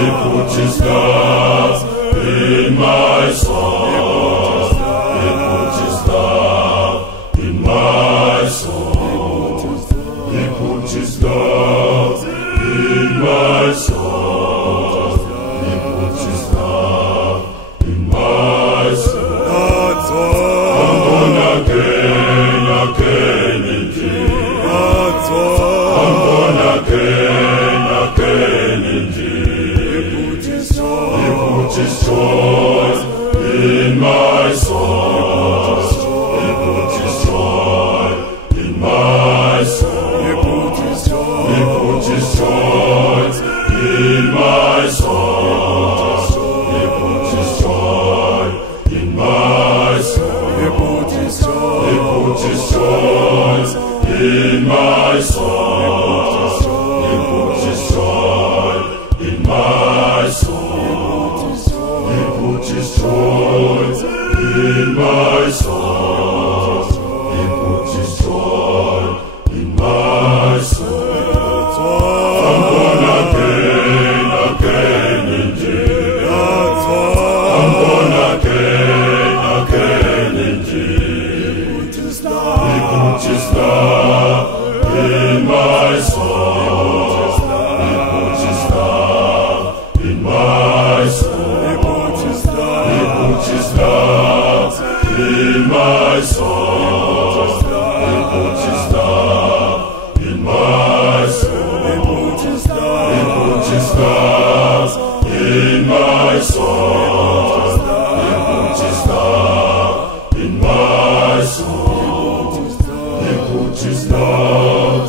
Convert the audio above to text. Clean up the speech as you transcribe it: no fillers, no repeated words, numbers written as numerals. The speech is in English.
He put His love in my soul. He put His love in my soul. He put His love in my soul. He put His love in my soul. I'm born again, again indeed. I'm born again, again indeed. He put His joy in my soul. He put His joy in my soul. He put His joy in my soul. He put His joy in my soul. He put His joy in my soul. He put His joy in my soul. He put His joy in my soul. He put His joy in my soul. I'm born again, again indeed. I'm born again, again indeed. He put His love in my soul. He put His love in my soul. He put His love in my soul. He put His love in my soul. He put His love in my soul. He put His love in my soul. He put His love